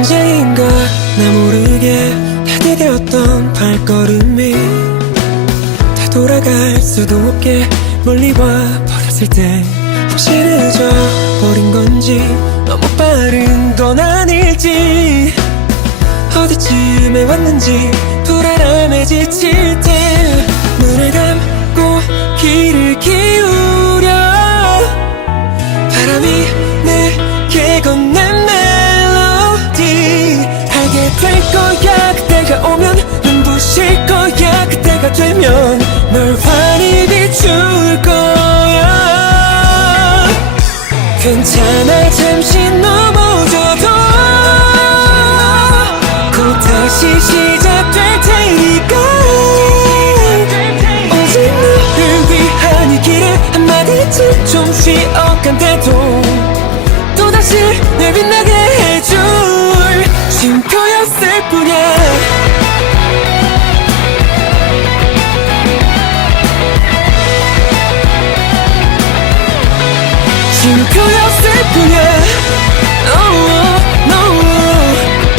언제인가 나 모르게 다되었던 발걸음이 다 돌아갈 수도 없게 멀리 와 버렸을 때 혹시 늦어버린 건지 너무 빠른 건 아닐지 어디쯤에 왔는지 불안함에 지칠 때 눈을 감고 길을 길 될 거야. 그때가 오면 눈부실 거야. 그때가 되면 널 환히 비출 거야. 괜찮아. 잠시 넘어져도 곧 다시 시작될 테니까. 오직 너를 위한 이 길을 한마디쯤 좀 쉬어간대도 또다시 날 빛나게 쉼표였을 뿐이야. oh, no.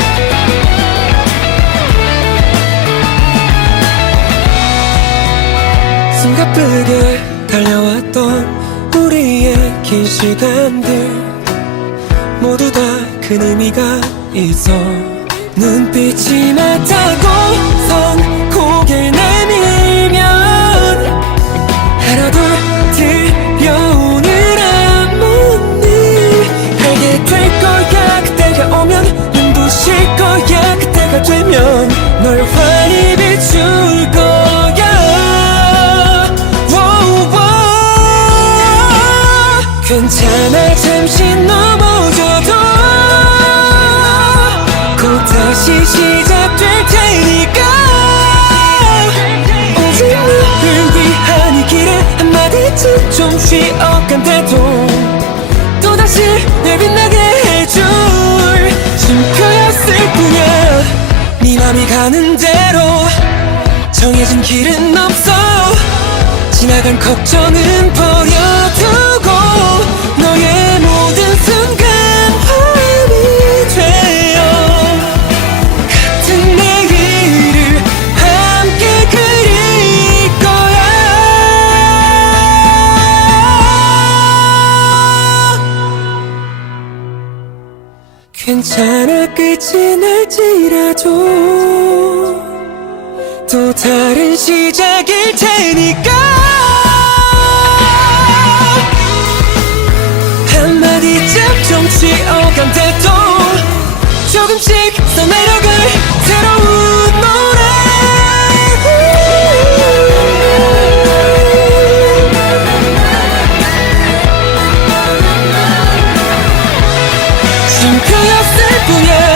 숨가쁘게 달려왔던 우리의 긴 시간들. 모두 다 큰 의미가 있어. 눈빛이 맞다고 괜찮아 잠시 넘어져도. 곧 다시 시작될 테니까. 오직 너를 위한 이 길을 한마디쯤 좀 쉬어간대도. 또다시 날 빛나게 해줄 쉼표였을 뿐이야. 네 맘이 가는 대로 정해진 길은 없어. 지나간 걱정은 버려 괜찮아 끝이 날지라도. 또 다른 시작일 테니까. 한마디쯤 좀 쉬어 심쿵했을 뿐이야.